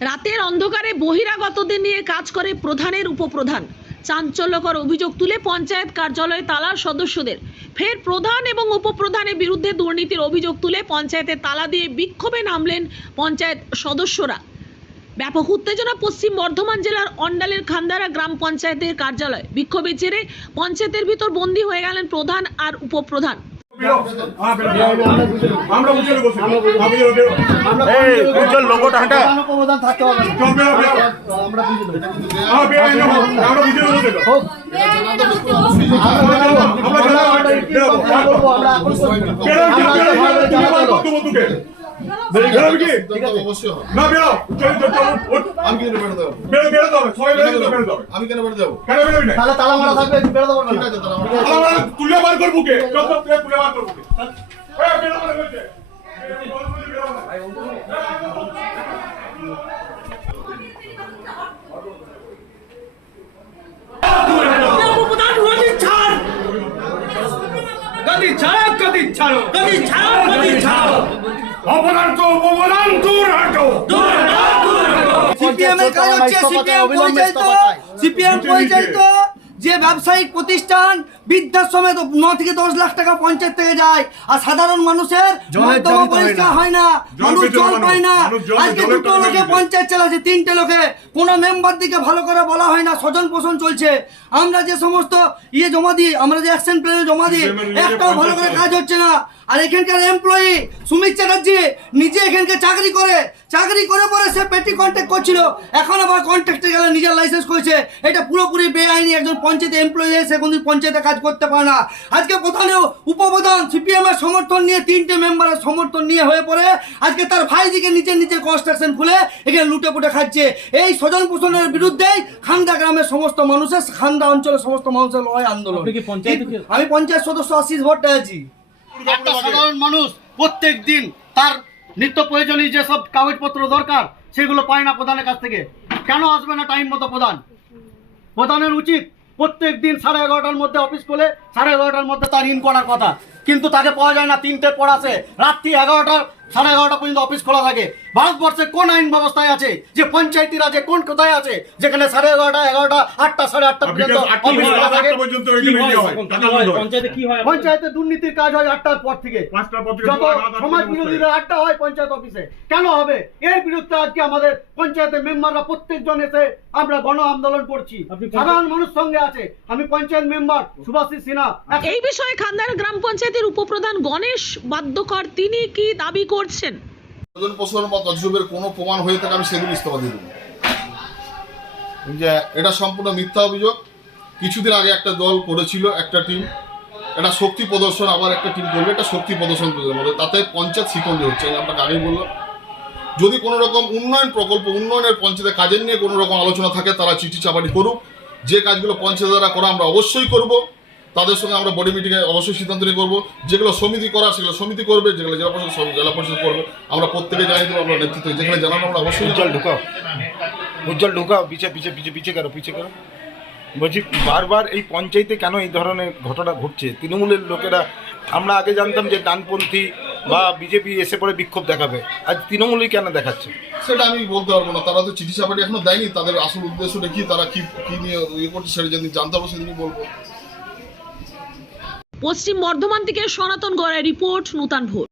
রাতের অন্ধকারে বহিরাগতদের নিয়ে কাজ করে প্রধানের উপপ্রধান। চাঞ্চল্যকর অভিযোগ তুলে পঞ্চায়েত কার্যালয়ে তালার সদস্যদের। ফের প্রধান এবং উপপ্রধানের বিরুদ্ধে দুর্নীতির অভিযোগ তুলে পঞ্চায়েতে তালা দিয়ে বিক্ষোভে নামলেন পঞ্চায়েত সদস্যরা। ব্যাপক উত্তেজনা পশ্চিম বর্ধমান জেলার অন্ডালের খান্দারা গ্রাম পঞ্চায়েতের কার্যালয়। বিক্ষোভের জেরে পঞ্চায়েতের ভিতর বন্দী হয়ে গেলেন প্রধান আর উপপ্রধান। উজ্জ্বল লোগোটা হাঁটা অবদান থাকতে হবে আমরা। হ্যাঁ আমরা। আমরা হবে। না বেরো। আমি কেন বেরোতে যাব? বেরো বেরো তো সবাই বেরো তো বেরো তো আমি কেন বেরোতে যাব? কেন বেরোবি না? তাহলে তালা মারা থাকবে বেরো দেবো ঠিক আছে, তুলে করব কে তুলে তুলে করব কে এই দূর হাটো। সিপিএম এর কাজ হচ্ছে সিপিএম পরিচালিত সিপিএম পরিচালিত যে ব্যবসায়িক প্রতিষ্ঠান বৃদ্ধাশ্রমে তো ন থেকে দশ লাখ টাকা পঞ্চায়েত থেকে যায় আর সাধারণ মানুষের পরিষ্কার হয় না। মানুষ জল পায় না। আজকে দুটো লোকে পঞ্চায়েত চালাচ্ছে তিনটে লোকে। কোনো মেম্বার দিকে ভালো করে বলা হয় না স্বজন পোষণ চলছে। আমরা যে সমস্ত ইয়ে জমা দিই আমরা যে অ্যাকশন প্ল্যানে জমা দিই একটাও ভালো করে কাজ হচ্ছে না। আর এখানকার এমপ্লয়ি সুমিত চ্যাটার্জি নিজে এখানকে চাকরি করে চাকরি করে পরে সে পেটি কন্ট্যাক্ট করছিল। এখন আবার কন্ট্রাক্টে গেলে নিজের লাইসেন্স করেছে। এটা পুরোপুরি বেআইনি একজন পঞ্চায়েত এমপ্লয়ি সে কোনদিন পঞ্চায়েতে কাজ করতে পারে না। আজকে প্রধানেও উপপ্রধান সিপিএমের সমর্থন নিয়ে তিনটে মেম্বারের সমর্থন নিয়ে হয়ে পড়ে। আজকে তার ভাইদিকে নিজের নিজের কনস্ট্রাকশন খুলে এখানে লুটে পুটে খাচ্ছে। এই স্বজন পোষণের বিরুদ্ধেই খান্দা গ্রামের সমস্ত মানুষের খান্দা অঞ্চলের সমস্ত মানুষের লড়াই আন্দোলন। আমি পঞ্চায়েত সদস্য আশিস ভট্ট আছি একটা সাধারণ মানুষ প্রত্যেক দিন তার নিত্য প্রয়োজনীয় যেসব কাগজপত্র দরকার সেগুলো পায় না প্রধানের কাছ থেকে। কেন আসবে না টাইম মতো প্রধান? প্রধানের উচিত প্রত্যেক দিন সাড়ে এগারোটার মধ্যে অফিস খোলে সাড়ে এগারোটার মধ্যে তার ইন করার কথা। কিন্তু তাকে পাওয়া যায় না তিনটের পর আসে। রাত্রি এগারোটা সাড়ে এগারোটা পর্যন্ত অফিস খোলা থাকে। ভারতবর্ষে কোন আইন ব্যবস্থায় আছে যে পঞ্চায়েতি রাজে কোন কোথায় আছে যেখানে সাড়ে এগারোটা এগারোটা আটটা সাড়ে আটটা পর্যন্ত অফিস খোলা থাকে। আটটা পর্যন্ত ওইখানে ইয়ে পঞ্চায়েতে দুর্নীতির কাজ হয় আটটার পর থেকে। পাঁচটার পর থেকে যত সমাজ বিরোধীরা আড্ডা হয় পঞ্চায়েত অফিসে। কেন হবে? এর বিরুদ্ধে আজকে আমাদের পঞ্চায়েতের মেম্বাররা প্রত্যেকজন এসে আমরা গণ আন্দোলন করছি। সাধারণ মানুষ সঙ্গে আছে। আমি পঞ্চায়েত মেম্বার সুভাষিস সিনহা। এই বিষয়ে খান্দার গ্রাম পঞ্চায়েতের উপপ্রধান গণেশ বাদ্যকর, তিনি কি দাবি করছেন? কোনো প্রমাণ হয়ে থাকে, আমি সেদিন ইস্তফা দিয়ে যে, এটা সম্পূর্ণ মিথ্যা অভিযোগ। কিছুদিন আগে একটা দল করেছিল, একটা টিম এটা শক্তি প্রদর্শন, আবার একটা টিম করবে একটা শক্তি প্রদর্শন করবে। বলে তাতে পঞ্চায়েত শিকন্দ হচ্ছে আপনাকে আগেই বললাম। যদি কোনো রকম উন্নয়ন প্রকল্প, উন্নয়নের পঞ্চায়েতের কাজের নিয়ে কোনো রকম আলোচনা থাকে, তারা চিঠি চাপাটি করুক। যে কাজগুলো পঞ্চায়েত দ্বারা করা আমরা অবশ্যই করব। তাদের সঙ্গে আমরা বডি মিটিংয়ে অবশ্যই সিদ্ধান্ত নিয়ে করব। যেগুলো সমিতি করা সেগুলো সমিতি করবে যেগুলো জেলা পরিষদ জেলা পরিষদ করবে। আমরা প্রত্যেকে জানিয়ে দেবো আমরা নেতৃত্ব। যেখানে জানানো আমরা অবশ্যই উজ্জ্বল। ঢুকাও। উজ্জ্বল ঢুকাও। পিছে পিছে পিছে পিছে করো পিছে করো। বলছি বারবার এই পঞ্চায়েতে কেন এই ধরনের ঘটনা ঘটছে? তৃণমূলের লোকেরা আমরা আগে জানতাম যে ডানপন্থী বা বিজেপি এসে পরে বিক্ষোভ দেখাবে। আজ তৃণমূলই কেন দেখাচ্ছে? সেটা আমি বলতে পারব না। তারা তো চিঠি চাপাটি এখনও দেয়নি। তাদের আসল উদ্দেশ্যটা কি? তারা কি কি নিয়ে ইয়ে করছে সেটা যদি জানতে পারব সেদিনই বলব। পশ্চিম বর্ধমান থেকে সনাতন গড়ের রিপোর্ট নূতন ভোর